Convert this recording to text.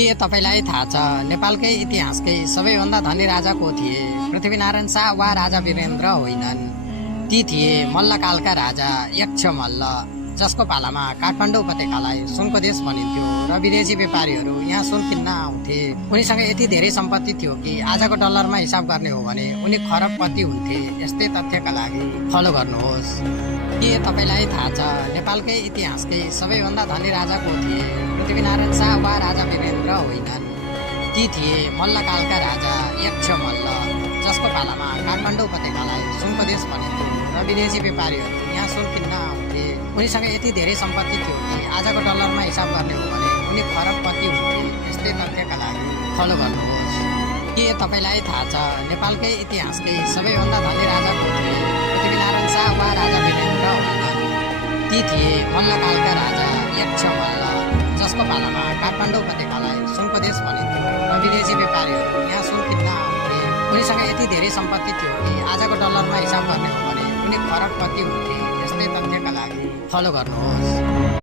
के तपाईलाई थाहा छ नेपालकै इतिहासकै सबैभन्दा धनी राजा को थिए? पृथ्वीनारायण शाह वा राजा वीरेन्द्र होइनन्। ती थिए मल्लकालका राजा यक्ष मल्ल, जसको पालामा काठमाडौँ उपत्यकालाई सुनको देश भनिन्थ्यो र विदेशी व्यापारीहरू यहाँ सुन किन्न आउँथे। उनीसँग यति धेरै सम्पत्ति थियो कि आजको डलरमा हिसाब गर्ने हो भने उनी खरबपति हुन्थे। यस्तै तथ्यका लागि फलो गर्नुहोस्। के तपाईलाई थाहा छ नेपालकै इतिहासकै सबैभन्दा धनी राजा को थिए? पृथ्वीनारायण शाह वा राजा वीरेन्द्र होइनन्। ती थिए मल्लकालका राजा यक्ष मल्ल, जसको पालामा काठमाडौँ उपत्यकालाई सुनको देश भनिन्थ्यो र विदेशी व्यापारीहरू यहाँ सुन किन्न आउँथे। उनीसँग यति धेरै सम्पत्ति थियो कि आजको डलरमा हिसाब गर्ने हो भने उनी खरबपति हुन्थे। यस्तै तथ्यका लागि फलो गर्नुहोस्। के तपाईलाई थाहा छ नेपालकै इतिहासकै सबैभन्दा धनी राजा को थिए? पृथ्वीनारायण शाह वा राजा वीरेन्द्र होइनन्। ती थिए मल्लकालका राजा यक्ष मल्ल, जसको पालामा काठमाडौँ उपत्यकालाई सुनको देश भनिन्थ्यो र विदेशी व्यापारीहरू यहाँ सुन किन्न आउँथे। उनीसँग यति धेरै सम्पत्ति थियो कि आजको डलरमा हिसाब गर्ने हो भने उनी खरबपति हुन्थे। यस्तै तथ्यका लागि फलो गर्नुहोस्।